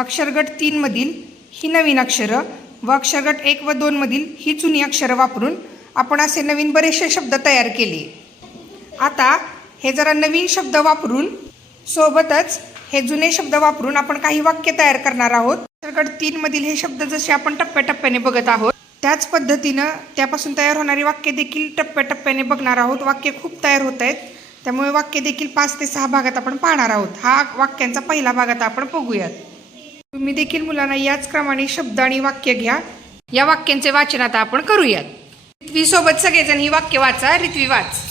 अक्षरगट तीनमधील ही नवीन अक्षरं व अक्षरगट एक व दोनमधील ही जुनी अक्षरं वापरून आपण असे नवीन बरेचसे शब्द तयार केले. आता हे जरा नवीन शब्द वापरून सोबतच हे जुने शब्द वापरून आपण काही वाक्य तयार करणार आहोत. अक्षरगट तीनमधील हे शब्द जसे आपण टप्प्याटप्प्याने बघत आहोत त्याच पद्धतीनं त्यापासून तयार होणारी वाक्य देखील टप्प्याटप्प्याने बघणार आहोत. वाक्य खूप तयार होत आहेत त्यामुळे वाक्य देखील पाच ते सहा भागात आपण पाहणार आहोत. हा वाक्यांचा पहिला भागात आता आपण बघूयात. तुम्ही देखील मुलांना याच क्रमाने शब्द आणि वाक्य घ्या. या वाक्यांचे वाचन आता आपण करूयात. रिथवी सोबत सगळेजण ही वाक्य वाचा. रिथवी वाच.